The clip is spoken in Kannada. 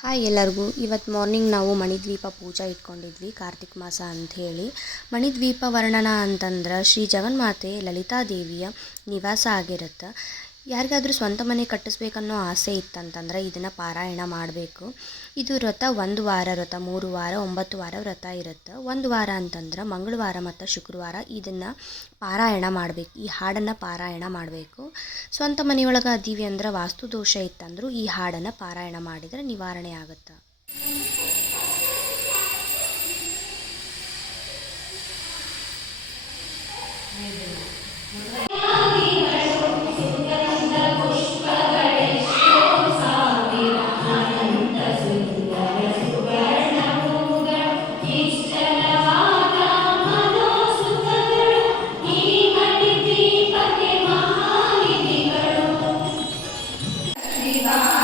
ಹಾಯ್ ಎಲ್ಲರಿಗೂ. ಇವತ್ತು ಮಾರ್ನಿಂಗ್ ನಾವು ಮಣಿದ್ವೀಪ ಪೂಜಾ ಇಟ್ಕೊಂಡಿದ್ವಿ, ಕಾರ್ತಿಕ್ ಮಾಸ ಅಂಥೇಳಿ ಮಣಿದ್ವೀಪ ವರ್ಣನ ಅಂತಂದ್ರೆ ಶ್ರೀ ಜಗನ್ಮಾತೆ ಲಲಿತಾದೇವಿಯ ನಿವಾಸ ಆಗಿರುತ್ತೆ. ಯಾರಿಗಾದ್ರೂ ಸ್ವಂತ ಮನೆ ಕಟ್ಟಿಸ್ಬೇಕನ್ನೋ ಆಸೆ ಇತ್ತಂತಂದ್ರೆ ಇದನ್ನು ಪಾರಾಯಣ ಮಾಡಬೇಕು. ಇದು ವ್ರತ ಒಂದು ವಾರ ವ್ರತ, ಮೂರು ವಾರ, ಒಂಬತ್ತು ವಾರ ವ್ರತ ಇರುತ್ತೆ. ಒಂದು ವಾರ ಅಂತಂದ್ರೆ ಮಂಗಳವಾರ ಮತ್ತು ಶುಕ್ರವಾರ ಇದನ್ನು ಪಾರಾಯಣ ಮಾಡಬೇಕು. ಈ ಹಾಡನ್ನು ಪಾರಾಯಣ ಮಾಡಬೇಕು. ಸ್ವಂತ ಮನೆಯೊಳಗೆ ಅದೀವಿ ಅಂದ್ರೆ ವಾಸ್ತು ದೋಷ ಇತ್ತಂದ್ರೂ ಈ ಹಾಡನ್ನು ಪಾರಾಯಣ ಮಾಡಿದರೆ ನಿವಾರಣೆ ಆಗುತ್ತೆ? Lila.